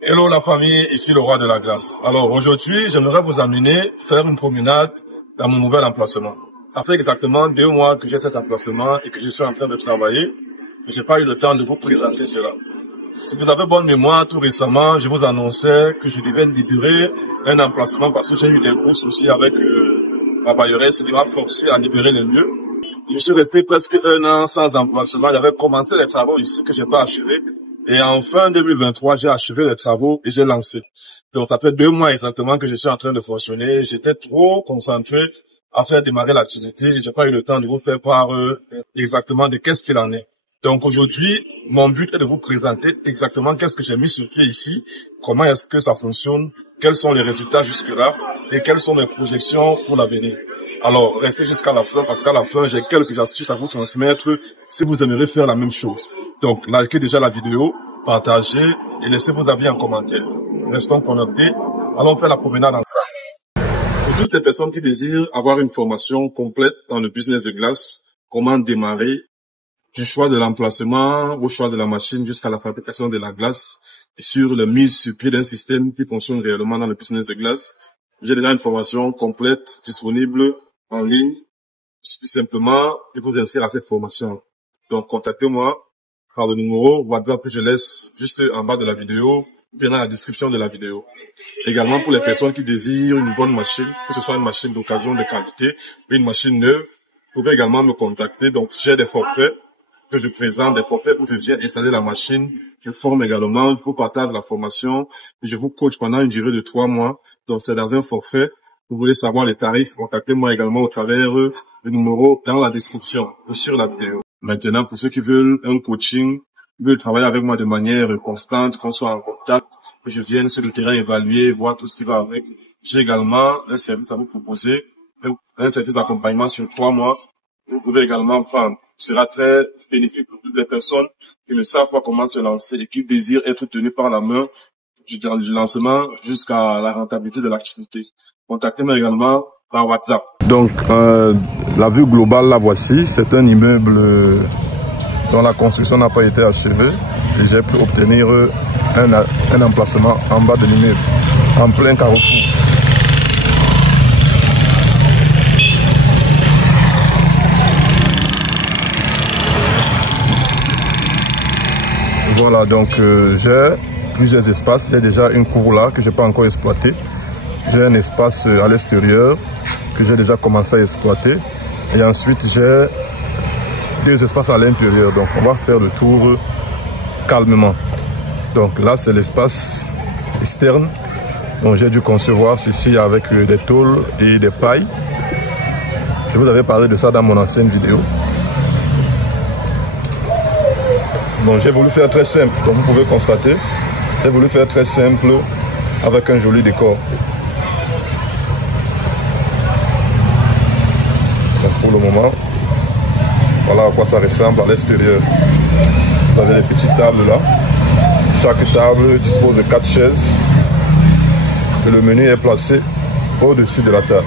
Hello la famille, ici le roi de la glace. Alors aujourd'hui, j'aimerais vous amener faire une promenade dans mon nouvel emplacement. Ça fait exactement 2 mois que j'ai cet emplacement et que je suis en train de travailler. Mais j'ai pas eu le temps de vous présenter cela. Si vous avez bonne mémoire, tout récemment, je vous annonçais que je devais libérer un emplacement parce que j'ai eu des gros soucis avec ma bailleresse qui m'a forcé à libérer le lieu. Je suis resté presque 1 an sans emplacement. J'avais commencé les travaux ici que j'ai pas achevés. Et en fin 2023, j'ai achevé les travaux et j'ai lancé. Donc, ça fait 2 mois exactement que je suis en train de fonctionner. J'étais trop concentré à faire démarrer l'activité. J'ai pas eu le temps de vous faire part exactement de qu'est-ce qu'il en est. Donc, aujourd'hui, mon but est de vous présenter exactement qu'est-ce que j'ai mis sur pied ici, comment est-ce que ça fonctionne, quels sont les résultats jusque-là et quelles sont mes projections pour l'avenir. Alors, restez jusqu'à la fin parce qu'à la fin, j'ai quelques astuces à vous transmettre si vous aimeriez faire la même chose. Donc, likez déjà la vidéo, partagez et laissez vos avis en commentaire. Restons connectés. Allons faire la promenade ensemble. Pour toutes les personnes qui désirent avoir une formation complète dans le business de glace, comment démarrer, du choix de l'emplacement au choix de la machine jusqu'à la fabrication de la glace et sur la mise sur pied d'un système qui fonctionne réellement dans le business de glace, j'ai déjà une formation complète disponible en ligne. Tout simplement de vous inscrire à cette formation. Donc, contactez-moi par le numéro WhatsApp que je laisse juste en bas de la vidéo, bien dans la description de la vidéo. Également pour les personnes qui désirent une bonne machine, que ce soit une machine d'occasion de qualité, une machine neuve, vous pouvez également me contacter. Donc, j'ai des forfaits que je présente, des forfaits où je viens installer la machine. Je forme également, je vous partage la formation, je vous coach pendant une durée de 3 mois. Donc, c'est dans un forfait. Vous voulez savoir les tarifs, contactez-moi également au travers le numéro dans la description ou sur la vidéo. Maintenant, pour ceux qui veulent un coaching, qui veulent travailler avec moi de manière constante, qu'on soit en contact, que je vienne sur le terrain évaluer, voir tout ce qui va avec, j'ai également un service à vous proposer, un service d'accompagnement sur 3 mois. Vous pouvez également prendre. Ce sera très bénéfique pour toutes les personnes qui ne savent pas comment se lancer et qui désirent être tenues par la main du lancement jusqu'à la rentabilité de l'activité. Contactez-moi également par WhatsApp. Donc, la vue globale, la voici. C'est un immeuble dont la construction n'a pas été achevée. Et j'ai pu obtenir un emplacement en bas de l'immeuble, en plein carrefour. Voilà, donc j'ai plusieurs espaces. J'ai déjà une cour là que je n'ai pas encore exploitée. J'ai un espace à l'extérieur que j'ai déjà commencé à exploiter. Et ensuite, j'ai 2 espaces à l'intérieur. Donc, on va faire le tour calmement. Donc là, c'est l'espace externe. Donc, j'ai dû concevoir ceci avec des tôles et des pailles. Je vous avais parlé de ça dans mon ancienne vidéo. Donc, j'ai voulu faire très simple. Donc, vous pouvez constater, j'ai voulu faire très simple avec un joli décor. Pour le moment, voilà à quoi ça ressemble à l'extérieur. Vous avez les petites tables là. Chaque table dispose de 4 chaises. Et le menu est placé au-dessus de la table.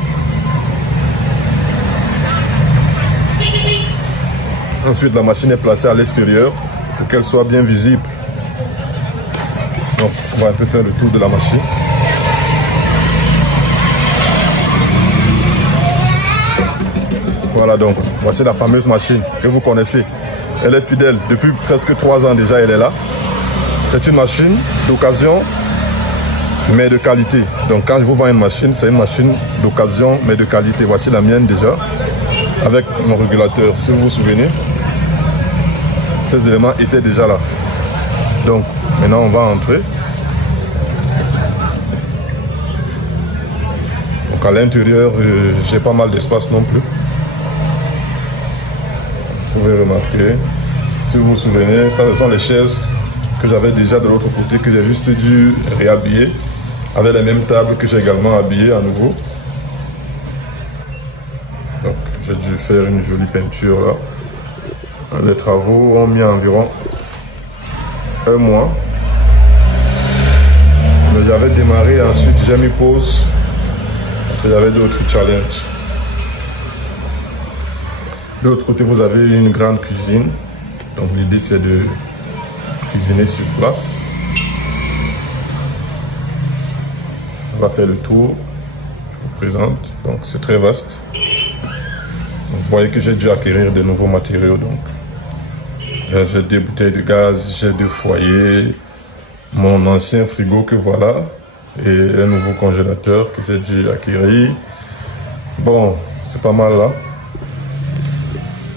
Ensuite, la machine est placée à l'extérieur pour qu'elle soit bien visible. Donc, on va un peu faire le tour de la machine. Voilà, donc voici la fameuse machine que vous connaissez. Elle est fidèle, depuis presque 3 ans déjà elle est là. C'est une machine d'occasion mais de qualité. Donc quand je vous vends une machine, c'est une machine d'occasion mais de qualité. Voici la mienne déjà, avec mon régulateur. Si vous vous souvenez, ces éléments étaient déjà là. Donc maintenant on va entrer. Donc à l'intérieur, j'ai pas mal d'espace non plus. Vous pouvez remarquer, si vous vous souvenez, ça ce sont les chaises que j'avais déjà de l'autre côté, que j'ai juste dû réhabiller, avec les mêmes tables que j'ai également habillées à nouveau. Donc j'ai dû faire une jolie peinture là. Les travaux ont mis environ 1 mois. Mais j'avais démarré, ensuite j'ai mis pause, parce que j'avais d'autres challenges. De l'autre côté, vous avez une grande cuisine. Donc l'idée c'est de cuisiner sur place. va faire le tour. Je vous présente. Donc c'est très vaste. Vous voyez que j'ai dû acquérir de nouveaux matériaux. Donc j'ai des bouteilles de gaz, j'ai deux foyers, mon ancien frigo que voilà, et un nouveau congélateur que j'ai dû acquérir. Bon, c'est pas mal là.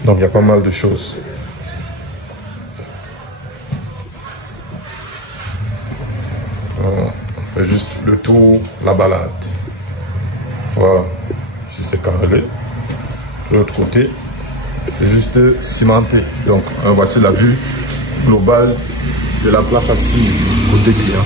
Donc il y a pas mal de choses. On fait juste le tour, la balade. Voilà, ici c'est carrelé. De l'autre côté, c'est juste cimenté. Donc voici la vue globale de la place assise côté client.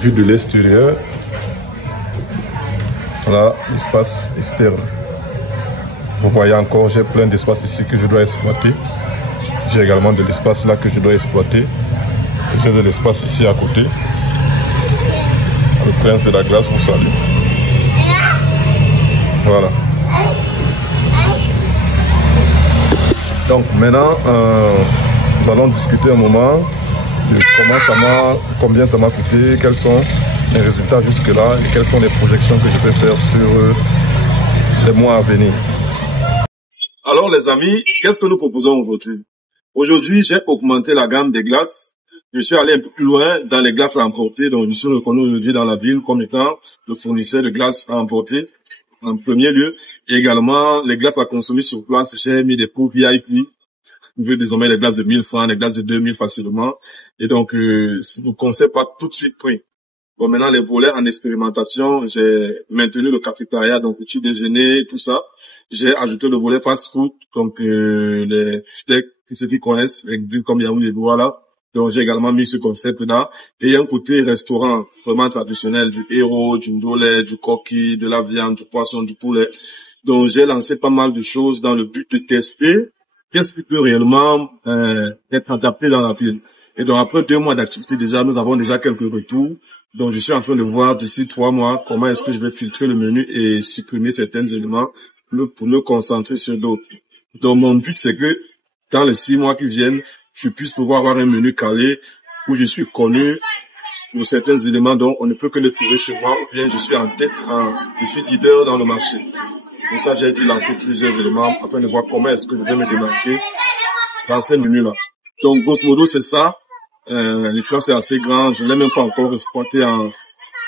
Vue de l'extérieur. Voilà l'espace externe. Vous voyez encore, j'ai plein d'espace ici que je dois exploiter. J'ai également de l'espace là que je dois exploiter. J'ai de l'espace ici à côté. Le prince de la glace vous salue. Voilà. Donc maintenant, nous allons discuter un moment de combien ça m'a coûté, quels sont les résultats jusque-là et quelles sont les projections que je peux faire sur les mois à venir. Alors les amis, qu'est-ce que nous proposons aujourd'hui? Aujourd'hui, j'ai augmenté la gamme des glaces. Je suis allé un peu plus loin dans les glaces à emporter. Donc, je suis reconnu aujourd'hui dans la ville comme étant le fournisseur de glaces à emporter en premier lieu. Et également, les glaces à consommer sur place. J'ai mis des pots VIP. Vous pouvez désormais les glaces de 1000 francs, les glaces de 2000 facilement. Et donc, le concept pas tout de suite pris. Bon, maintenant, les volets en expérimentation, j'ai maintenu le cafétéria, donc petit déjeuner, tout ça. J'ai ajouté le volet fast-food, donc les steaks, tous ceux qui connaissent, les villes comme Yaoundé, voilà. Donc j'ai également mis ce concept-là. Et il y a un côté restaurant vraiment traditionnel, du héros, du ndolé, du coquille, de la viande, du poisson, du poulet. Donc j'ai lancé pas mal de choses dans le but de tester qu'est-ce qui peut réellement être adapté dans la ville. Et donc après 2 mois d'activité déjà, nous avons déjà quelques retours. Donc je suis en train de voir d'ici 3 mois comment est-ce que je vais filtrer le menu et supprimer certains éléments pour me concentrer sur d'autres. Donc mon but c'est que dans les 6 mois qui viennent, je puisse pouvoir avoir un menu calé où je suis connu pour certains éléments dont on ne peut que les trouver chez moi ou bien je suis en tête, je suis leader dans le marché. Pour ça, j'ai dû lancer plusieurs éléments afin de voir comment est-ce que je vais me démarquer dans ces menus-là. Donc, grosso modo, c'est ça. L'espace est assez grand. Je ne l'ai même pas encore exploité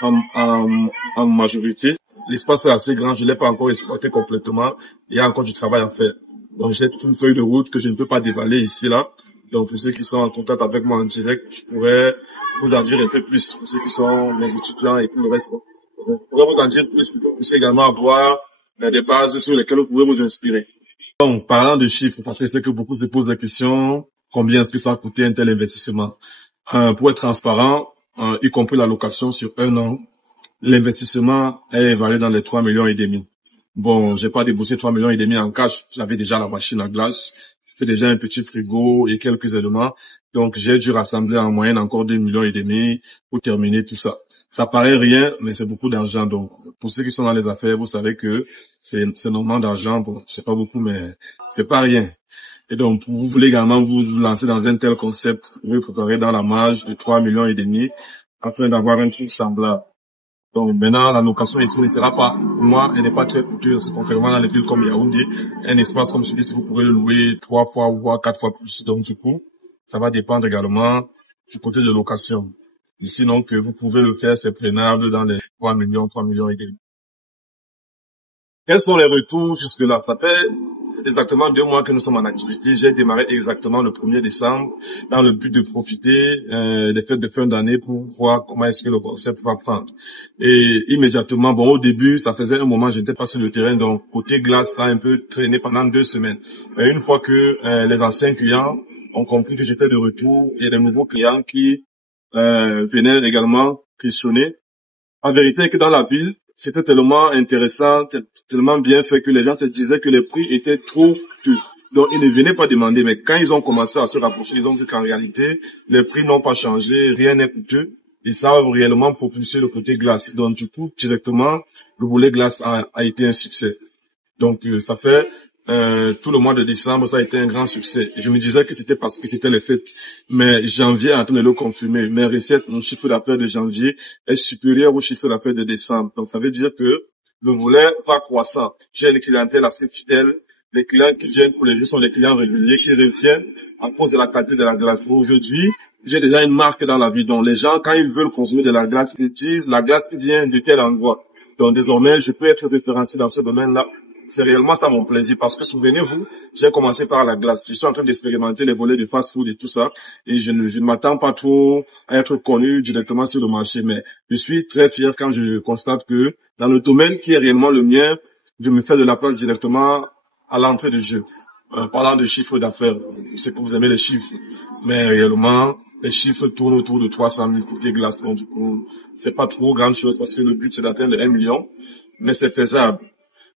en majorité. L'espace est assez grand. Je ne l'ai pas encore exploité complètement. Il y a encore du travail à faire. Donc, j'ai toute une feuille de route que je ne peux pas dévaler ici, là. Donc, pour ceux qui sont en contact avec moi en direct, je pourrais vous en dire un peu plus. Pour ceux qui sont mes étudiants et tout le reste, je pourrais vous en dire plus. Vous pouvez également avoir des bases sur lesquelles vous pouvez vous inspirer. Donc, parlant de chiffres, parce que c'est que beaucoup se posent la question, combien est-ce que ça a coûté un tel investissement? Pour être transparent, y compris la location sur 1 an, l'investissement est évalué dans les 3,5 millions. Bon, j'ai pas déboursé 3,5 millions en cash. J'avais déjà la machine à glace, j'ai fait déjà un petit frigo et quelques éléments. Donc, j'ai dû rassembler en moyenne encore 2,5 millions pour terminer tout ça. Ça paraît rien, mais c'est beaucoup d'argent. Donc, pour ceux qui sont dans les affaires, vous savez que c'est énormément d'argent. Bon, c'est pas beaucoup, mais c'est pas rien. Et donc, vous voulez également vous lancer dans un tel concept, vous vous préparez dans la marge de 3,5 millions afin d'avoir un truc semblable. Donc, maintenant, la location ici ne sera pas, moi, elle n'est pas très coûteuse. Contrairement dans les villes comme Yaoundé, un espace comme celui-ci, vous pouvez le louer 3 fois ou voire 4 fois plus. Donc, du coup, ça va dépendre également du côté de location. Et sinon, que vous pouvez le faire, c'est prenable dans les 3 millions et demi. Quels sont les retours jusque-là? Ça fait exactement 2 mois que nous sommes en activité. J'ai démarré exactement le 1er décembre dans le but de profiter des fêtes de fin d'année pour voir comment est-ce que le concept va prendre. Et immédiatement, bon, au début, ça faisait un moment, je n'étais pas sur le terrain, donc côté glace, ça a un peu traîné pendant 2 semaines. Et une fois que les anciens clients ont compris que j'étais de retour, il y a des nouveaux clients qui venaient également questionner. En vérité, que dans la ville, c'était tellement intéressant, tellement bien fait que les gens se disaient que les prix étaient trop coûteux. Donc, ils ne venaient pas demander, mais quand ils ont commencé à se rapprocher, ils ont vu qu'en réalité, les prix n'ont pas changé, rien n'est coûteux. Et ça a réellement propulsé le côté glace. Donc, du coup, directement, le volet glace a été un succès. Donc, ça fait tout le mois de décembre, ça a été un grand succès. Je me disais que c'était parce que c'était les fêtes. Mais janvier est en train de le confirmer. Mes recettes, mon chiffre d'affaires de janvier est supérieur au chiffre d'affaires de décembre. Donc, ça veut dire que le volet va croissant. J'ai une clientèle assez fidèle. Les clients qui viennent pour les jeux sont des clients réguliers qui reviennent à cause de la qualité de la glace. Aujourd'hui, j'ai déjà une marque dans la vie. Donc, les gens, quand ils veulent consommer de la glace, ils disent la glace qui vient de tel endroit. Donc, désormais, je peux être référencé dans ce domaine-là. C'est réellement ça mon plaisir parce que souvenez-vous, j'ai commencé par la glace. Je suis en train d'expérimenter les volets de fast-food et tout ça et je ne m'attends pas trop à être connu directement sur le marché. Mais je suis très fier quand je constate que dans le domaine qui est réellement le mien, je me fais de la place directement à l'entrée de jeu. Parlant de chiffre d'affaires, je sais que vous aimez les chiffres, mais réellement, les chiffres tournent autour de 300 000 côté glace. Donc, du coup, c'est pas trop grande chose parce que le but, c'est d'atteindre 1 million, mais c'est faisable.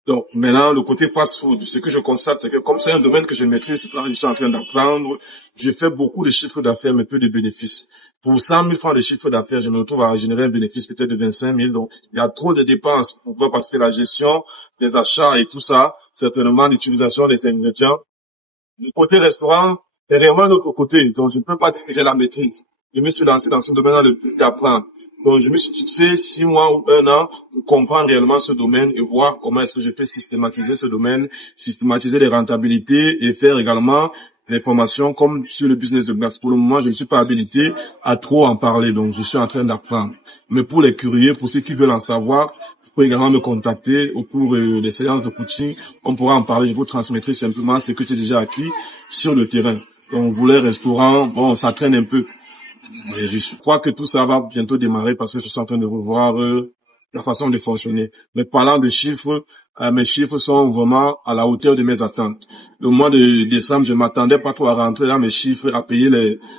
Donc, maintenant, le côté fast-food, ce que je constate, c'est que comme c'est un domaine que je maîtrise, je suis en train d'apprendre, je fais beaucoup de chiffres d'affaires, mais peu de bénéfices. Pour 100 000 francs de chiffre d'affaires, je me retrouve à générer un bénéfice peut-être de 25 000. Donc, il y a trop de dépenses. Pourquoi? Parce que la gestion des achats et tout ça, certainement l'utilisation des ingrédients. Le côté restaurant est réellement de l'autre côté. Donc, je ne peux pas dire que j'ai la maîtrise. Je me suis lancé dans ce domaine-là le but d'apprendre. Donc, je me suis fixé 6 mois ou 1 an pour comprendre réellement ce domaine et voir comment est-ce que je peux systématiser ce domaine, systématiser les rentabilités et faire également les formations comme sur le business de glace. Pour le moment, je ne suis pas habilité à trop en parler, donc je suis en train d'apprendre. Mais pour les curieux, pour ceux qui veulent en savoir, vous pouvez également me contacter au cours des séances de coaching. On pourra en parler, je vous transmettrai simplement ce que j'ai déjà acquis sur le terrain. Donc, vous les restaurants, bon, ça traîne un peu. Mais je crois que tout ça va bientôt démarrer parce que je suis en train de revoir la façon de fonctionner. Mais parlant de chiffres, mes chiffres sont vraiment à la hauteur de mes attentes. Le mois de décembre, je m'attendais pas trop à rentrer dans mes chiffres, à payer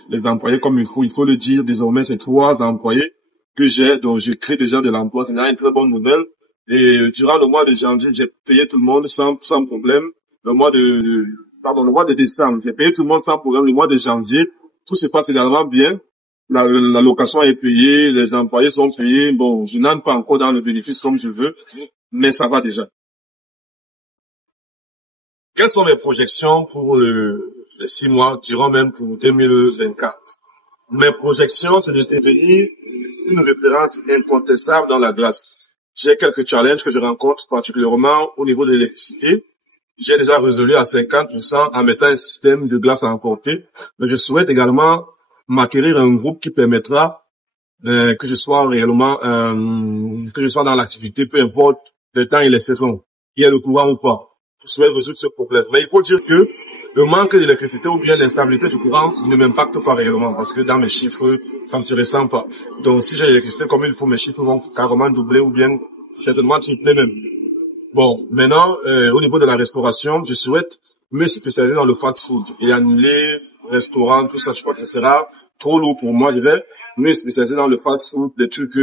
les employés comme il faut. Il faut le dire, désormais, c'est 3 employés que j'ai, donc je crée déjà de l'emploi. C'est déjà une très bonne nouvelle. Et durant le mois de janvier, j'ai payé tout le monde sans problème. Le mois de décembre, j'ai payé tout le monde sans problème. Le mois de janvier, tout se passe également bien. La location est payée, les employés sont payés. Bon, je n'entre pas encore dans le bénéfice comme je veux, mais ça va déjà. Quelles sont mes projections pour les 6 mois, dirons même pour 2024? Mes projections, c'est de devenir une référence incontestable dans la glace. J'ai quelques challenges que je rencontre particulièrement au niveau de l'électricité. J'ai déjà résolu à 50% en mettant un système de glace à emporter, mais je souhaite également m'acquérir un groupe qui permettra que je sois réellement, que je sois dans l'activité, peu importe le temps et les saisons, qu'il y ait le courant ou pas. Je souhaite résoudre ce problème. Mais il faut dire que le manque d'électricité ou bien l'instabilité du courant ne m'impacte pas réellement parce que dans mes chiffres, ça ne se ressent pas. Donc si j'ai l'électricité comme il faut, mes chiffres vont carrément doubler ou bien certainement tripler même. Bon, maintenant, au niveau de la restauration, je souhaite me spécialiser dans le fast-food et annuler restaurant, tout ça. Je crois que ce sera trop lourd pour moi. Je vais me spécialiser dans le fast-food, des trucs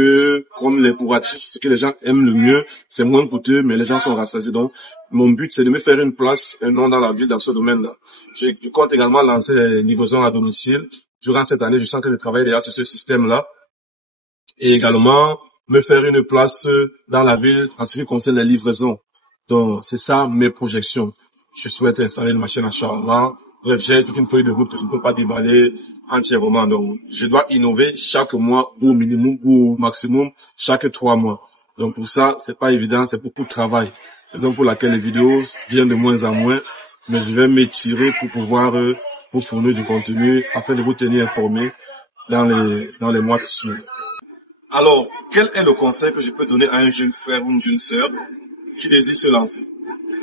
comme les bourratifs, ce que les gens aiment le mieux. C'est moins coûteux, mais les gens sont rassasiés. Donc, mon but, c'est de me faire une place, un nom dans la ville, dans ce domaine-là. Je compte également lancer les livraisons à domicile. Durant cette année, je sens que je travaille déjà sur ce système-là. Et également, me faire une place dans la ville en ce qui concerne les livraisons. Donc, c'est ça mes projections. Je souhaite installer une machine à charbon. Bref, j'ai toute une feuille de route que je ne peux pas déballer entièrement. Donc, je dois innover chaque mois ou au minimum ou au maximum chaque 3 mois. Donc, pour ça, c'est pas évident, c'est beaucoup de travail. Raison pour laquelle les vidéos viennent de moins en moins, mais je vais m'étirer pour pouvoir vous fournir du contenu afin de vous tenir informés dans les mois qui suivent. Alors, quel est le conseil que je peux donner à un jeune frère ou une jeune sœur qui désire se lancer?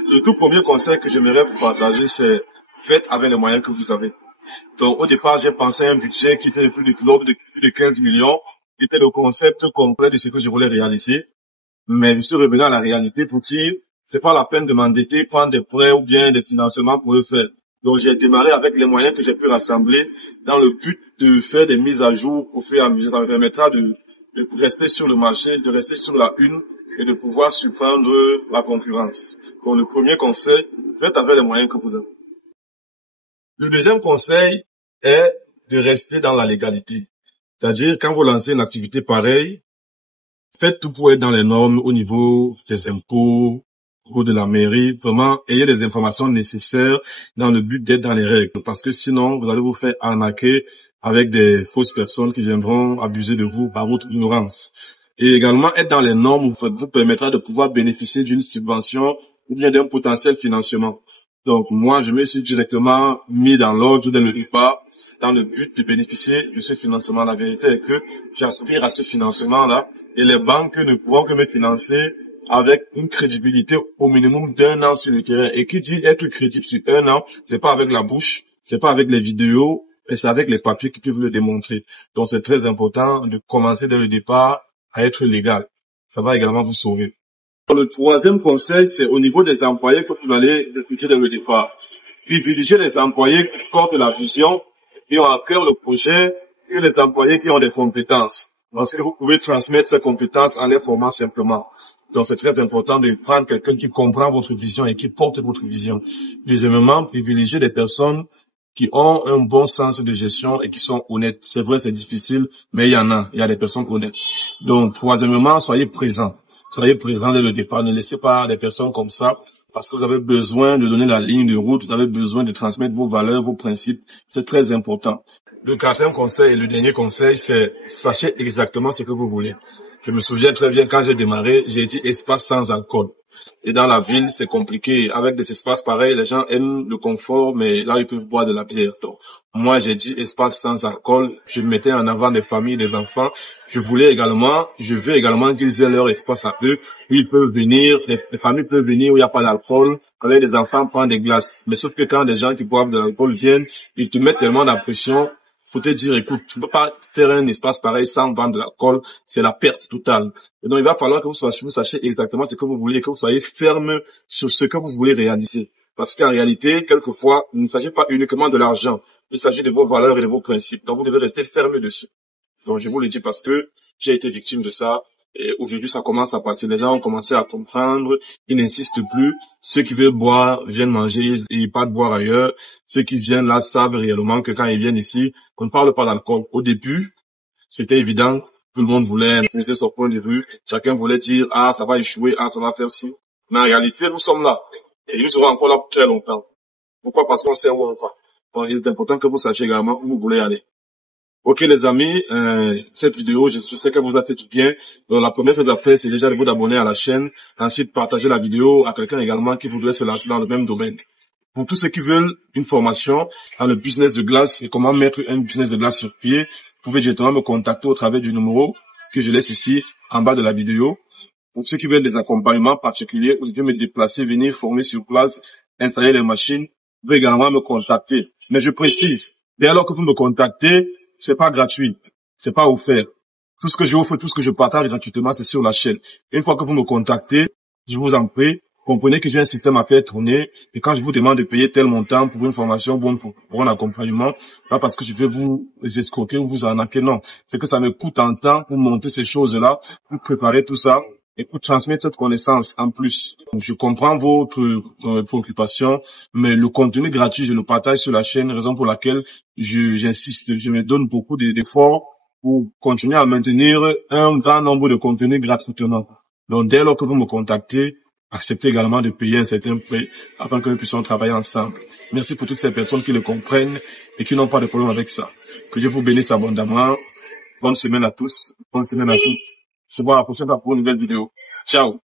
Le tout premier conseil que j'aimerais vous partager, c'est faites avec les moyens que vous avez. Donc, au départ, j'ai pensé à un budget qui était de plus de 15 millions, qui était le concept complet de ce que je voulais réaliser. Mais je suis revenu à la réalité pour dire, c'est pas la peine de m'endetter, prendre des prêts ou bien des financements pour le faire. Donc, j'ai démarré avec les moyens que j'ai pu rassembler dans le but de faire des mises à jour au fur et à mesure. Ça me permettra de rester sur le marché, de rester sur la une et de pouvoir surprendre la concurrence. Donc, le premier conseil, faites avec les moyens que vous avez. Le deuxième conseil est de rester dans la légalité. C'est-à-dire, quand vous lancez une activité pareille, faites tout pour être dans les normes au niveau des impôts, au niveau de la mairie. Vraiment, ayez les informations nécessaires dans le but d'être dans les règles. Parce que sinon, vous allez vous faire arnaquer avec des fausses personnes qui viendront abuser de vous par votre ignorance. Et également, être dans les normes vous permettra de pouvoir bénéficier d'une subvention ou bien d'un potentiel financement. Donc, moi, je me suis directement mis dans l'ordre dès le départ dans le but de bénéficier de ce financement. La vérité est que j'aspire à ce financement-là et les banques ne pourront que me financer avec une crédibilité au minimum d'1 an sur le terrain. Et qui dit être crédible sur 1 an, c'est pas avec la bouche, c'est pas avec les vidéos, et c'est avec les papiers qui peuvent le démontrer. Donc, c'est très important de commencer dès le départ à être légal. Ça va également vous sauver. Le troisième conseil, c'est au niveau des employés que vous allez recruter dès le départ. Privilégiez les employés qui portent la vision, qui ont à cœur le projet, et les employés qui ont des compétences. Parce que vous pouvez transmettre ces compétences en les formant simplement. Donc, c'est très important de prendre quelqu'un qui comprend votre vision et qui porte votre vision. Deuxièmement, privilégiez des personnes qui ont un bon sens de gestion et qui sont honnêtes. C'est vrai, c'est difficile, mais il y en a. Il y a des personnes honnêtes. Donc, troisièmement, soyez présents. Soyez présents dès le départ. Ne laissez pas des personnes comme ça parce que vous avez besoin de donner la ligne de route. Vous avez besoin de transmettre vos valeurs, vos principes. C'est très important. Le quatrième conseil et le dernier conseil, c'est sachez exactement ce que vous voulez. Je me souviens très bien quand j'ai démarré, j'ai dit espace sans alcool. Et dans la ville, c'est compliqué. Avec des espaces pareils, les gens aiment le confort, mais là, ils peuvent boire de la bière. Donc, moi, j'ai dit espace sans alcool. Je mettais en avant des familles, des enfants. Je veux également qu'ils aient leur espace à eux, où ils peuvent venir, les familles peuvent venir où il n'y a pas d'alcool. Quand les enfants prennent des glaces. Mais sauf que quand des gens qui boivent de l'alcool viennent, ils te mettent tellement la pression pour te dire, écoute, tu ne peux pas faire un espace pareil sans vendre de l'alcool, c'est la perte totale. Et donc, il va falloir que vous sachiez exactement ce que vous voulez et que vous soyez ferme sur ce que vous voulez réaliser. Parce qu'en réalité, quelquefois, il ne s'agit pas uniquement de l'argent. Il s'agit de vos valeurs et de vos principes. Donc, vous devez rester ferme dessus. Donc, je vous le dis parce que j'ai été victime de ça. Et aujourd'hui, ça commence à passer. Les gens ont commencé à comprendre. Ils n'insistent plus. Ceux qui veulent boire viennent manger et pas de boire ailleurs. Ceux qui viennent là savent réellement que quand ils viennent ici, on ne parle pas d'alcool. Au début, c'était évident. Tout le monde voulait imposer son point de vue. Chacun voulait dire, ah, ça va échouer, ah, ça va faire ci. Mais en réalité, nous sommes là. Et nous serons encore là pour très longtemps. Pourquoi? Parce qu'on sait où on va. Donc, il est important que vous sachiez également où vous voulez aller. Ok les amis, cette vidéo, je sais qu'elle vous a fait du bien. Donc la première chose à faire, c'est déjà de vous abonner à la chaîne. Ensuite, partager la vidéo à quelqu'un également qui voudrait se lancer dans le même domaine. Pour tous ceux qui veulent une formation dans le business de glace et comment mettre un business de glace sur pied, vous pouvez directement me contacter au travers du numéro que je laisse ici en bas de la vidéo. Pour ceux qui veulent des accompagnements particuliers, vous pouvez me déplacer, venir former sur place, installer les machines. Vous pouvez également me contacter. Mais je précise, dès lors que vous me contactez, c'est pas gratuit, c'est pas offert. Tout ce que je offre, tout ce que je partage gratuitement, c'est sur la chaîne. Une fois que vous me contactez, je vous en prie, comprenez que j'ai un système à faire tourner. Et quand je vous demande de payer tel montant pour une formation, bon, pour un accompagnement, pas parce que je vais vous escroquer ou vous arnaquer, non. C'est que ça me coûte un temps pour monter ces choses-là, pour préparer tout ça et pour transmettre cette connaissance en plus. Donc, je comprends votre préoccupation, mais le contenu gratuit, je le partage sur la chaîne, raison pour laquelle j'insiste, je me donne beaucoup d'efforts pour continuer à maintenir un grand nombre de contenus gratuitement. Donc, dès lors que vous me contactez, acceptez également de payer un certain prix afin que nous puissions travailler ensemble. Merci pour toutes ces personnes qui le comprennent et qui n'ont pas de problème avec ça. Que Dieu vous bénisse abondamment. Bonne semaine à tous, bonne semaine à toutes. C'est bon, à la prochaine fois pour une nouvelle vidéo. Ciao.